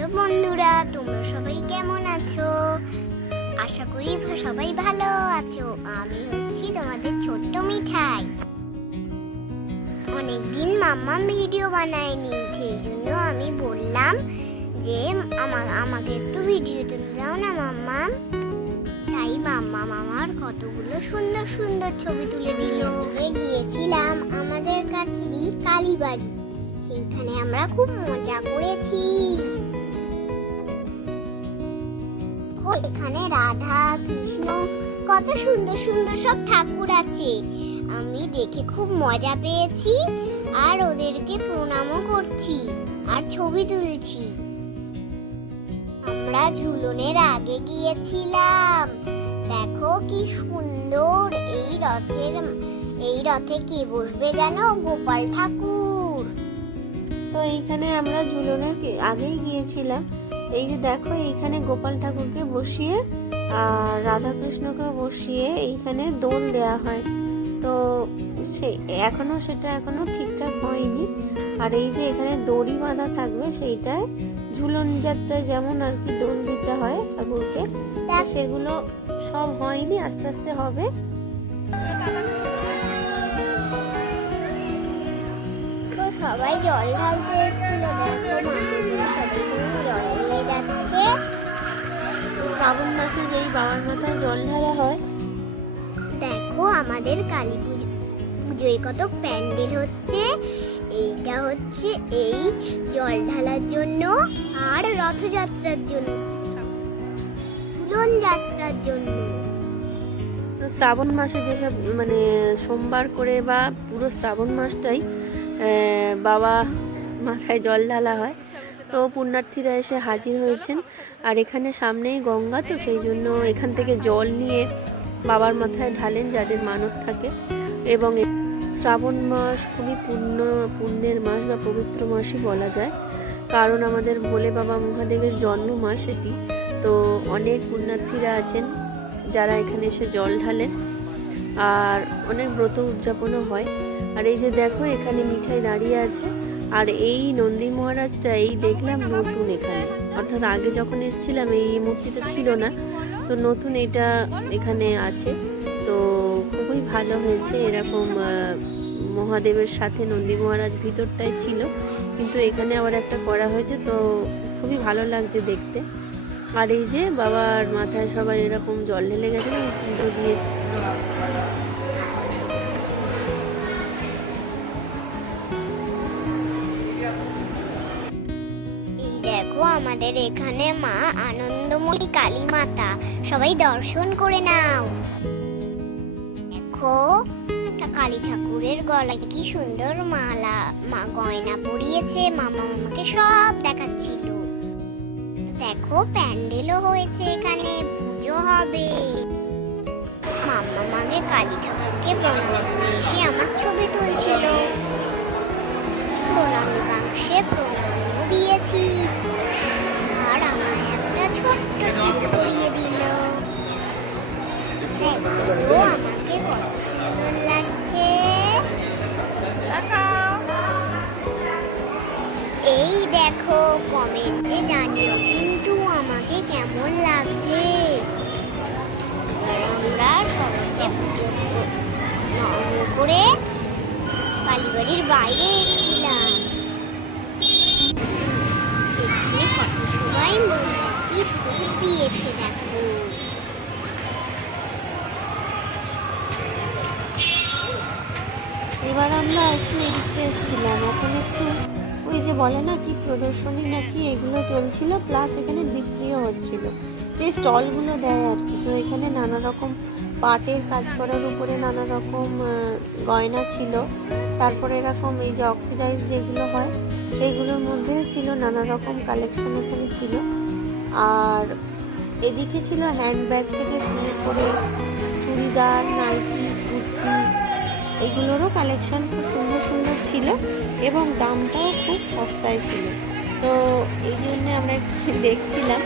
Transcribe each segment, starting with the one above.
Hello বন্ধুরা, তোমরা সবাই কেমন আছো? আশা করি সবাই ভালো আছো। আমি হচ্ছি তোমাদের ছোট্ট মিঠাই। অনেকদিন মাম্মা ভিডিও বানায়নি, সেই জন্য আমি বললাম যে, আমা, আমাকে একটু ভিডিও তুলে দাও না মাম্মা তাই মাম্মা মামার কতগুলো সুন্দর সুন্দর ছবি তুলে দিল। গিয়েছিলাম আমাদের কাছেরই কালীবাড়ি। সেইখানে আমরা খুব মজা করেছি। এখানে রাধা, কৃষ্ণ, কত সুন্দর সুন্দর সব ঠাকুর আছে। আমি দেখে খুব মজা পেয়েছি আর ওদেরকে প্রণামও করছি আর ছবি তুলছি। আমরা ঝুলনের আগে গিয়েছিলাম। দেখো কি সুন্দর এই রথের, এই রথে কে বসবে জানো? গোপাল ঠাকুর। তো এইখানে আমরা ঝুলনের আগেই গিয়েছিলাম। এই যে দেখো, এইখানে গোপাল ঠাকুরকে বসিয়ে আর রাধাকৃষ্ণকে বসিয়ে এইখানে দোল দেয়া হয়। তো সে এখনও সেটা এখনও ঠিকঠাক হয়নি। আর এই যে এখানে দড়ি বাঁধা থাকবে, সেইটায় ঝুলন যাত্রায় যেমন আর কি দোল দিতে হয় ঠাকুরকে সেগুলো সব হয়নি, আস্তে আস্তে হবে। সবাই জল ঢালতে এসেছিল। দেখো সবাই জল নিয়ে যাচ্ছে। শ্রাবণ মাসে যেই বাবার মাথায় জল ঢালা হয়। দেখো আমাদের কালী পুজো পুজোয় কত প্যান্ডেল হচ্ছে। এইটা হচ্ছে এই জল ঢালার জন্য আর রথযাত্রার জন্য যাত্রার জন্য। শ্রাবণ মাসে যেসব মানে সোমবার করে বা পুরো শ্রাবণ মাসটাই বাবা মাথায় জল ঢালা হয়। তো পুণ্যার্থীরা এসে হাজির হয়েছেন। আর এখানে সামনেই গঙ্গা, তো সেই জন্য এখান থেকে জল নিয়ে বাবার মাথায় ঢালেন যাদের মানত থাকে। এবং শ্রাবণ মাস খুবই পুণ্য, পুণ্যের মাস বা পবিত্র মাসই বলা যায়। কারণ আমাদের ভোলে বাবা মহাদেবের জন্ম মাস এটি। তো অনেক পুণ্যার্থীরা আছেন যারা এখানে এসে জল ঢালেন। আর অনেক ব্রত উদযাপনও হয়। আর এই যে দেখো, এখানে মিঠাই দাঁড়িয়ে আছে। আর এই নন্দী মহারাজটা এই দেখলাম নতুন এখানে। অর্থাৎ আগে যখন এসেছিলাম, এই মূর্তিটা ছিল না। তো নতুন এটা এখানে আছে। তো খুবই ভালো হয়েছে এরকম মহাদেবের সাথে নন্দী মহারাজ ভিতরটাই ছিল। কিন্তু এখানে আবার একটা করা হয়েছে, তো খুবই ভালো লাগছে দেখতে। আর এই যে বাবার মাথায় সবাই এরকম জল ঢেলে গেছে, পুজো দিয়ে আমাদের এখানে মা আনন্দময়ী কালী মাতা সবাই দর্শন করে নাও। দেখো কালী ঠাকুরের গলায় কি সুন্দর মালা, মা গয়না পরিয়েছে, মামা মামাকে সব দেখাচ্ছিল। দেখো, প্যান্ডেলও হয়েছে এখানে, পুজো হবে। মাম্মা মাকে কালী ঠাকুরকে প্রণাম এসে আমার ছবি তুলছিল। প্রণামী বাক্সে দিয়েছি। ছোট্ট পরিয়ে দিল। দেখো, আমাকে কত সুন্দর লাগছে। এই দেখো, কমেন্টে জানিও কিন্তু আমাকে কেমন লাগছে। আমরা সবাইকে পুজো করে কালীবাড়ির বাইরে এসেছিলাম। দেখো। এবার আমরা একটু এদিকতে এসেছিলাম। এখন একটু ওই যে বলে না কি, প্রদর্শনী নাকি এগুলো চলছিল প্লাস এখানে বিক্রিও হচ্ছিল। যে স্টলগুলো দেয় আর কি। তো এখানে নানা রকম পাটের কাজ করার উপরে নানা রকম গয়না ছিল। তারপরে এরকম এই যে অক্সিডাইজ যেগুলো হয় সেইগুলোর মধ্যেও ছিল নানা রকম কালেকশন এখানে ছিল। আর এদিকে ছিল হ্যান্ডব্যাগ থেকে শুরু করে চুড়িদার, নাইটি, কুর্তি, এগুলোরও কালেকশন খুব সুন্দর সুন্দর ছিল এবং দামটাও খুব সস্তায় ছিল। তো এই জন্য আমরা একটু দেখছিলাম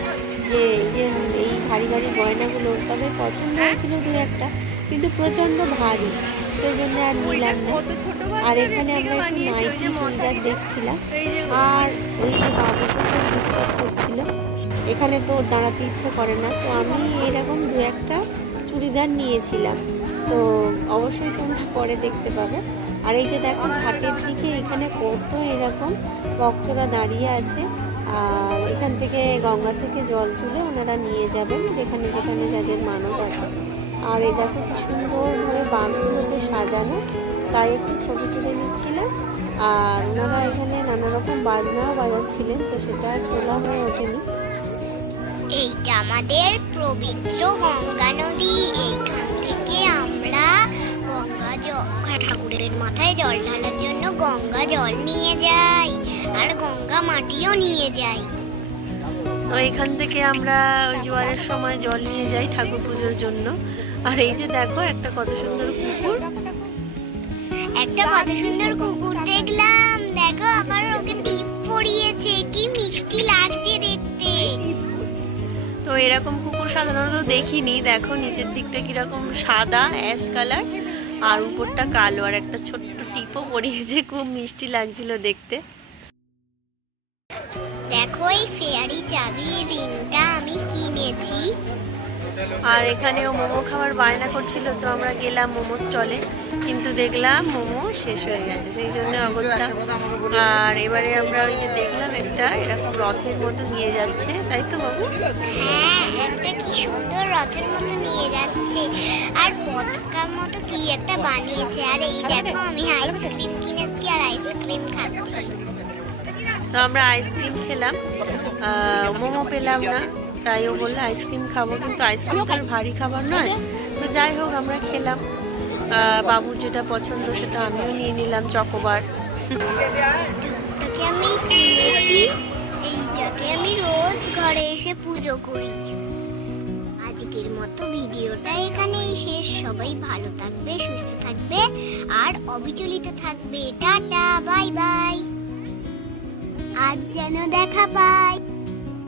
যে এই যে এই ভারী ভারী গয়নাগুলো, তবে পছন্দ হয়েছিল দু একটা, কিন্তু প্রচণ্ড ভারী। তো জন্য আর নিলাম না। আর এখানে আমরা একটু নাইটি, চুড়িদার দেখছিলাম। আর ওই যে এখানে তো দাঁড়াতে ইচ্ছে করে না। তো আমি এরকম দু একটা চুড়িদার নিয়েছিলাম। তো অবশ্যই তোমরা পরে দেখতে পাবে। আর এই যে দেখো ঘাটের দিকে এখানে কত এরকম ভক্তরা দাঁড়িয়ে আছে। আর এখান থেকে গঙ্গা থেকে জল তুলে ওনারা নিয়ে যাবেন, যেখানে যেখানে যাদের মানত আছে। আর এই দেখো কি সুন্দরভাবে বাঁধগুলোকে সাজানো। তাই একটু ছবি তুলে নিচ্ছিলাম। আর ওনারা এখানে নানা রকম বাজনাও বাজাচ্ছিলেন, তো সেটা তোলা হয়ে ওঠেনি। এইটা আমাদের পবিত্র গঙ্গা নদী। এইখান থেকে আমরা গঙ্গা জল ঠাকুরের মাথায় জল ঢালার জন্য গঙ্গা জল নিয়ে যাই আর গঙ্গা মাটিও নিয়ে যাই। তো এখান থেকে আমরা ওই জোয়ারের সময় জল নিয়ে যাই ঠাকুর পুজোর জন্য। আর এই যে দেখো একটা কত সুন্দর কুকুর। একটা কত সুন্দর কুকুর দেখলাম। দেখো আবার ওকে টিপ পরিয়েছে কি মিষ্টি লাগছে দেখতে। তো এরকম কুকুর সাধারণত দেখিনি। দেখো নিচের দিকটা কীরকম সাদা, অ্যাশ কালার, আর উপরটা কালো, আর একটা ছোট্ট টিপও পরিয়েছে খুব মিষ্টি লাগছিল দেখতে। দেখো এই ফেয়ারি চাবি রিংটা আমি কিনেছি। আর এখানেও মোমো খাবার বায়না করছিল তো আমরা গেলাম মোমো স্টলে। কিন্তু দেখলাম মোমো শেষ হয়ে গেছে সেই জন্য অগত্যা। আর এবারে আমরা ওই যে দেখলাম একটা এরকম রথের মতো নিয়ে যাচ্ছে। তাই তো বাবু? হ্যাঁ সুন্দর রথের মতো নিয়ে যাচ্ছে। আর পতাকার মতো কি একটা বানিয়েছে। আর এই দেখো আমি আইসক্রিম কিনেছি আর আইসক্রিম খাচ্ছি। তো আমরা আইসক্রিম খেলাম। মোমো পেলাম না। তাই ও বলল, আইসক্রিম খাব। কিন্তু আইসক্রিম তো আর ভারী খাবার নয়। তো যাই হোক, আমরা খেলাম। বাবুর যেটা পছন্দ সেটা আমিও নিয়ে নিলাম চকোবার। আমি কিনেছি, এইটাকে আমি রোজ ঘরে এসে পুজো করি। আজকের মতো ভিডিওটা এখানেই শেষ। সবাই ভালো থাকবে, সুস্থ থাকবে, আর অবিচলিত থাকবে। Tata, bye bye. আর যেন দেখা পাই।